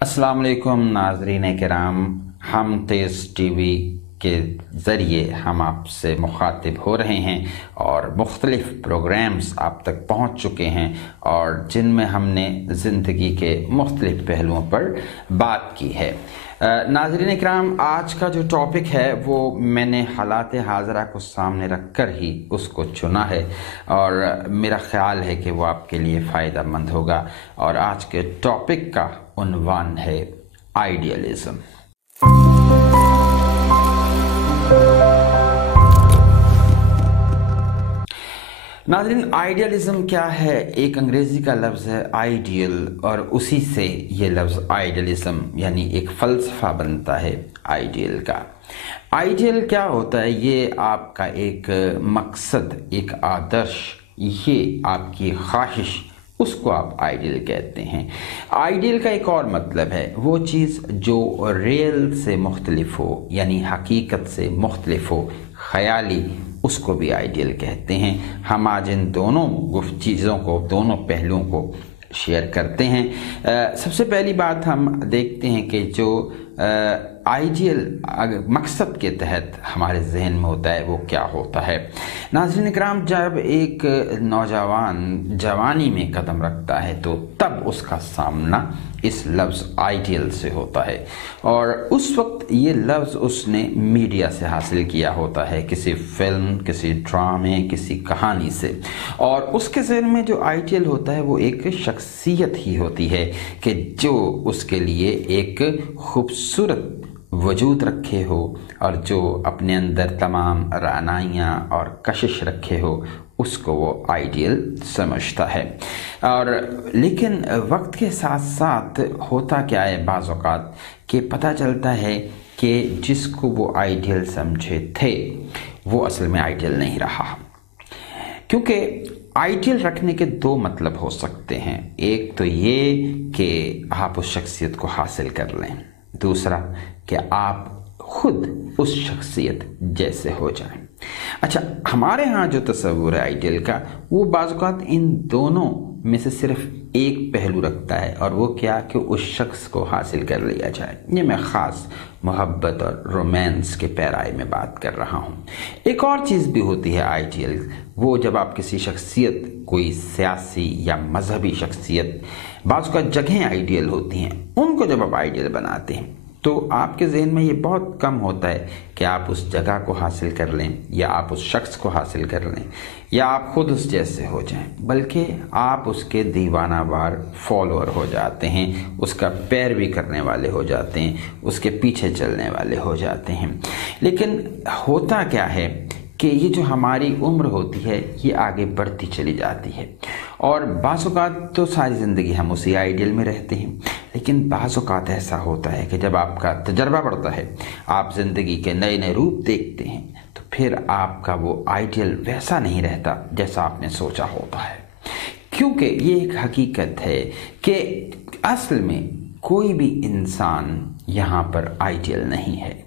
अस्सलाम वालेकुम नाज़रीन किराम। हम तेज़ टीवी के ज़रिए हम आपसे मुखातिब हो रहे हैं और मुख्तलिफ़ प्रोग्राम्स आप तक पहुंच चुके हैं और जिनमें हमने ज़िंदगी के मुख्तलिफ़ पहलुओं पर बात की है। नाज़रीन किराम, आज का जो टॉपिक है वो मैंने हालात हाज़रा को सामने रख कर ही उसको चुना है और मेरा ख़्याल है कि वो आपके लिए फ़ायदा मंद होगा। और आज के टॉपिक का उन्वान है आइडियलिज़म। नाज़रीन, आइडियलिज़म क्या है? एक अंग्रेज़ी का लफ्ज़ है आइडियल और उसी से ये लफ्ज़ आइडियलिज़म यानी एक फ़लसफ़ा बनता है आइडियल का। आइडियल क्या होता है? ये आपका एक मकसद, एक आदर्श, ये आपकी ख्वाहिश, उसको आप आइडियल कहते हैं। आइडियल का एक और मतलब है वो चीज़ जो रियल से मुख्तलिफ हो, यानी हकीकत से मुख्तलिफ हो, ख़याली, उसको भी आइडियल कहते हैं। हम आज इन दोनों चीज़ों को, दोनों पहलुओं को शेयर करते हैं। सबसे पहली बात हम देखते हैं कि जो आइडियल मकसद के तहत हमारे जहन में होता है वो क्या होता है। नाज़रीन इकराम, जब एक नौजवान जवानी में कदम रखता है तो तब उसका सामना इस लफ्ज़ आइडियल से होता है और उस वक्त ये लफ्ज़ उसने मीडिया से हासिल किया होता है, किसी फिल्म, किसी ड्रामे, किसी कहानी से। और उसके ज़हन में जो आइडियल होता है वो एक शख्सियत ही होती है कि जो उसके लिए एक खूबसूरत वजूद रखे हो और जो अपने अंदर तमाम रानाइयाँ और कशिश रखे हो, उसको वो आइडियल समझता है। और लेकिन वक्त के साथ साथ होता क्या है बाज़ औक़ात कि पता चलता है कि जिसको वो आइडियल समझे थे वो असल में आइडियल नहीं रहा। क्योंकि आइडियल रखने के दो मतलब हो सकते हैं। एक तो ये कि आप उस शख्सियत को हासिल कर लें, दूसरा कि आप खुद उस शख्सियत जैसे हो जाएं। अच्छा, हमारे यहाँ जो तस्वुर है आइडियल का, वो बाज़ औक़ात इन दोनों में से सिर्फ एक पहलू रखता है और वो क्या कि उस शख्स को हासिल कर लिया जाए। ये मैं ख़ास मोहब्बत और रोमांस के पैराए में बात कर रहा हूँ। एक और चीज़ भी होती है आइडियल, वो जब आप किसी शख्सियत, कोई सियासी या मजहबी शख्सियत, बाज़ का जगहें आइडियल होती हैं, उनको जब आप आइडियल बनाते हैं तो आपके जहन में ये बहुत कम होता है कि आप उस जगह को हासिल कर लें या आप उस शख्स को हासिल कर लें या आप खुद उस जैसे हो जाएं, बल्कि आप उसके दीवाना वार फॉलोअर हो जाते हैं, उसका पैरवी करने वाले हो जाते हैं, उसके पीछे चलने वाले हो जाते हैं। लेकिन होता क्या है कि ये जो हमारी उम्र होती है ये आगे बढ़ती चली जाती है और बाज़ औक़ात तो सारी ज़िंदगी हम उसी आइडियल में रहते हैं। लेकिन बाज़ औक़ात ऐसा होता है कि जब आपका तजर्बा बढ़ता है, आप ज़िंदगी के नए नए रूप देखते हैं, तो फिर आपका वो आइडियल वैसा नहीं रहता जैसा आपने सोचा होता है। क्योंकि ये एक हकीकत है कि असल में कोई भी इंसान यहाँ पर आइडियल नहीं है।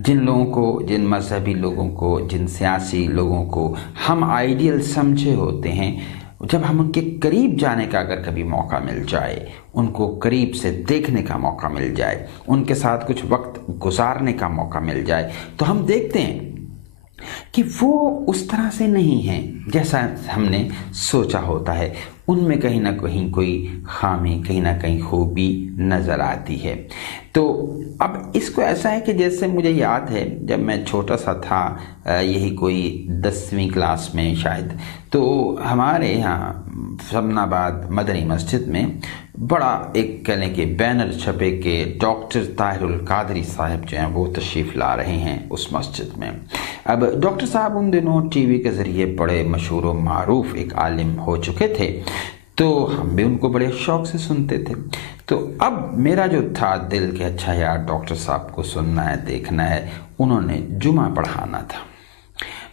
जिन लोगों को, जिन मजहबी लोगों को, जिन सियासी लोगों को हम आइडियल समझे होते हैं, जब हम उनके करीब जाने का अगर कभी मौका मिल जाए, उनको करीब से देखने का मौका मिल जाए, उनके साथ कुछ वक्त गुजारने का मौका मिल जाए, तो हम देखते हैं कि वो उस तरह से नहीं है जैसा हमने सोचा होता है। उनमें कहीं ना कहीं कोई खामी, कहीं ना कहीं खूबी नज़र आती है। तो अब इसको ऐसा है कि जैसे मुझे याद है जब मैं छोटा सा था, यही कोई 10वीं क्लास में शायद, तो हमारे यहाँ शमनाबाद मदनी मस्जिद में बड़ा एक कह लें कि बैनर छपे कि डॉक्टर ताहिरुल कादरी साहब जो हैं वो तशरीफ़ ला रहे हैं उस मस्जिद में। अब डॉक्टर साहब उन दिनों टीवी के ज़रिए बड़े मशहूर व मारूफ एक आलिम हो चुके थे, तो हम भी उनको बड़े शौक़ से सुनते थे। तो अब मेरा जो था दिल कि अच्छा यार डॉक्टर साहब को सुनना है, देखना है, उन्होंने जुमा पढ़ाना था।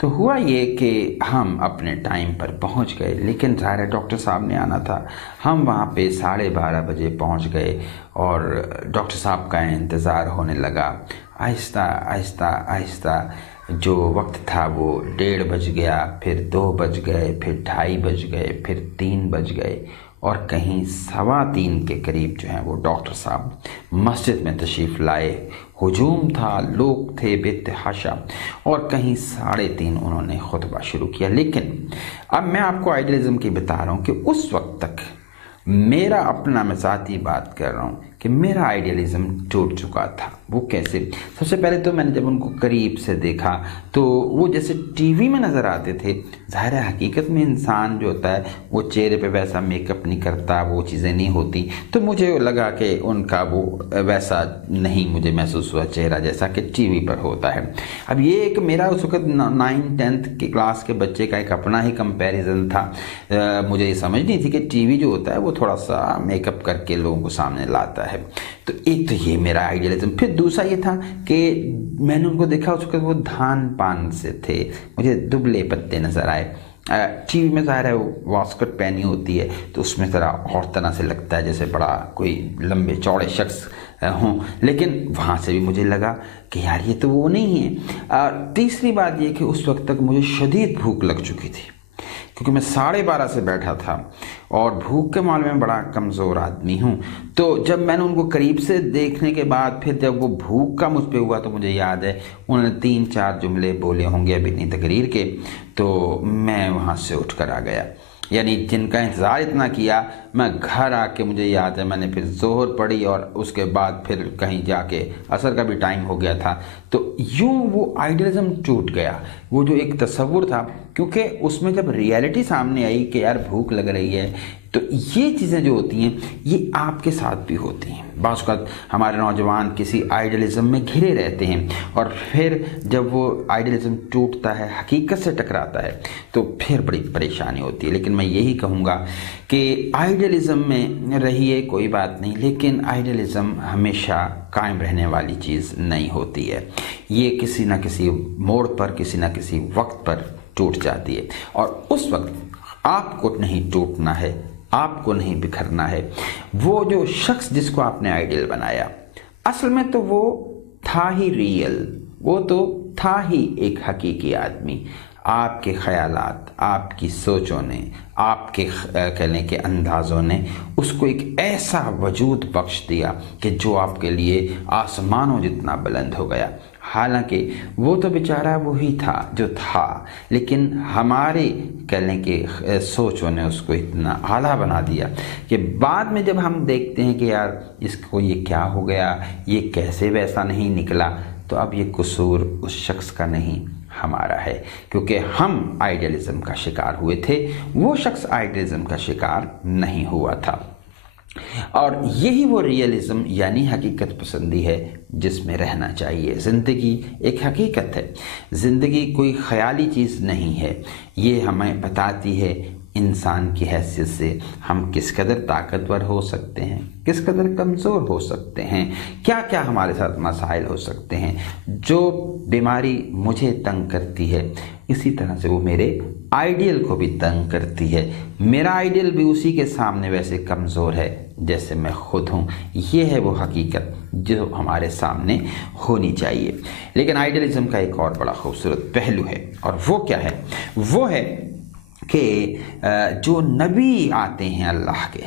तो हुआ ये कि हम अपने टाइम पर पहुंच गए, लेकिन ज़ाहिर है डॉक्टर साहब ने आना था। हम वहाँ पे 12:30 बजे पहुंच गए और डॉक्टर साहब का इंतज़ार होने लगा। आहिस्ता आहिस्ता आहिस्ता जो वक्त था वो 1:30 बज गया, फिर 2 बज गए, फिर 2:30 बज गए, फिर 3 बज गए और कहीं 3:15 के करीब जो है वो डॉक्टर साहब मस्जिद में तशरीफ़ लाए। हुजूम था, लोग थे बेतहाशा, और कहीं 3:30 उन्होंने खुतबा शुरू किया। लेकिन अब मैं आपको आइडियलिज़म की बता रहा हूँ कि उस वक्त तक मेरा अपना, मैं साथ ही बात कर रहा हूँ कि मेरा आइडियलिज़म टूट चुका था। वो कैसे? सबसे पहले तो मैंने जब उनको करीब से देखा तो वो जैसे टीवी में नज़र आते थे। ज़ाहिर है हकीकत में इंसान जो होता है वो चेहरे पे वैसा मेकअप नहीं करता, वो चीज़ें नहीं होती। तो मुझे लगा कि उनका वो वैसा नहीं मुझे महसूस हुआ चेहरा जैसा कि टीवी पर होता है। अब ये एक मेरा उस वक्त 9th-10th की क्लास के बच्चे का एक अपना ही कंपैरिजन था। मुझे ये समझ नहीं थी कि टीवी जो होता है वो थोड़ा सा मेकअप करके लोगों को सामने लाता है। तो एक तो ये मेरा आइडियलिज्म। फिर दूसरा ये था कि मैंने उनको देखा उस वक्त वो धान पान से थे, मुझे दुबले पत्ते नजर आए। टीवी में ज़ाहिर है वो वास्कट पहनी होती है तो उसमें ज़रा और तरह से लगता है जैसे बड़ा कोई लंबे चौड़े शख्स हों, लेकिन वहाँ से भी मुझे लगा कि यार ये तो वो नहीं है। तीसरी बात ये कि उस वक्त तक मुझे शदीद भूख लग चुकी थी क्योंकि मैं 12:30 से बैठा था और भूख के मामले में बड़ा कमज़ोर आदमी हूँ। तो जब मैंने उनको करीब से देखने के बाद फिर जब वो भूख का मुझ पे हुआ तो मुझे याद है उन्होंने 3-4 जुमले बोले होंगे अब इतनी तकरीर के, तो मैं वहाँ से उठ कर आ गया। यानी जिनका इंतज़ार इतना किया, मैं घर आके मुझे याद है मैंने फिर ज़ोहर पढ़ी और उसके बाद फिर कहीं जाके असर का भी टाइम हो गया था। तो यूँ वो आइडियलिज़म टूट गया, वो जो एक तस्वुर था, क्योंकि उसमें जब रियलिटी सामने आई कि यार भूख लग रही है, तो ये चीज़ें जो होती हैं ये आपके साथ भी होती हैं। बाज़ औक़ात हमारे नौजवान किसी आइडियलिज़म में घिरे रहते हैं और फिर जब वो आइडियलिज़म टूटता है, हकीकत से टकराता है, तो फिर बड़ी परेशानी होती है। लेकिन मैं यही कहूँगा कि आइडियलिज़म में रहिए, कोई बात नहीं, लेकिन आइडियलिज़म हमेशा कायम रहने वाली चीज़ नहीं होती है। ये किसी न किसी मोड़ पर, किसी न किसी वक्त पर टूट जाती है और उस वक्त आपको नहीं टूटना है, आपको नहीं बिखरना है। वो जो शख्स जिसको आपने आइडियल बनाया, असल में तो वो था ही रियल, वो तो था ही एक हकीकी आदमी। आपके ख्यालात, आपकी सोचों ने, आपके कहने के अंदाज़ों ने उसको एक ऐसा वजूद बख्श दिया कि जो आपके लिए आसमानों जितना बुलंद हो गया। हालांकि वो तो बेचारा वही था जो था, लेकिन हमारे कहने के सोचों ने उसको इतना आला बना दिया कि बाद में जब हम देखते हैं कि यार इसको ये क्या हो गया, ये कैसे वैसा नहीं निकला, तो अब ये कसूर उस शख्स का नहीं, हमारा है, क्योंकि हम आइडियलिज्म का शिकार हुए थे, वो शख्स आइडियलिज्म का शिकार नहीं हुआ था। और यही वो रियलिज्म यानी हकीकत पसंदी है जिसमें रहना चाहिए। ज़िंदगी एक हकीकत है, ज़िंदगी कोई ख़याली चीज़ नहीं है। ये हमें बताती है इंसान की हैसियत से हम किस कदर ताकतवर हो सकते हैं, किस कदर कमज़ोर हो सकते हैं, क्या क्या हमारे साथ मसाइल हो सकते हैं। जो बीमारी मुझे तंग करती है इसी तरह से वो मेरे आइडियल को भी तंग करती है। मेरा आइडियल भी उसी के सामने वैसे कमज़ोर है जैसे मैं खुद हूँ। ये है वो हकीकत जो हमारे सामने होनी चाहिए। लेकिन आइडियलिज़म का एक और बड़ा खूबसूरत पहलू है, और वो क्या है? वो है कि जो नबी आते हैं अल्लाह के,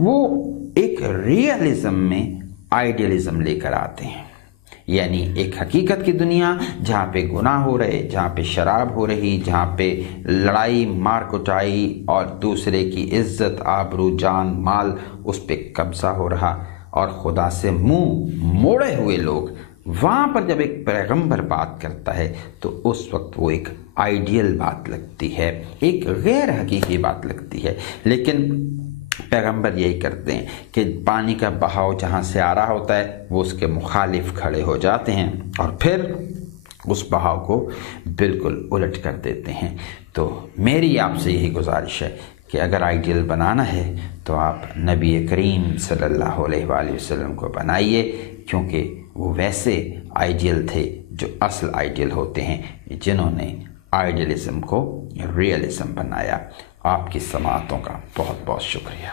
वो एक रियलिज्म में आइडियलिज्म लेकर आते हैं। यानी एक हकीकत की दुनिया जहाँ पे गुनाह हो रहे, जहाँ पे शराब हो रही, जहाँ पे लड़ाई मार कुटाई और दूसरे की इज्जत, आबरू, जान, माल उस पे कब्जा हो रहा, और खुदा से मुंह मोड़े हुए लोग, वहाँ पर जब एक पैगंबर बात करता है तो उस वक्त वो एक आइडियल बात लगती है, एक गैर हकीकी बात लगती है। लेकिन पैगंबर यही करते हैं कि पानी का बहाव जहाँ से आ रहा होता है वो उसके मुखालिफ खड़े हो जाते हैं और फिर उस बहाव को बिल्कुल उलट कर देते हैं। तो मेरी आपसे यही गुजारिश है कि अगर आइडियल बनाना है तो आप नबी करीम सल्लल्लाहु अलैहि वसल्लम को बनाइए, क्योंकि वो वैसे आइडियल थे जो असल आइडियल होते हैं, जिन्होंने आइडियलिज्म को रियलिज्म बनाया। आपकी समाअतों का बहुत बहुत शुक्रिया।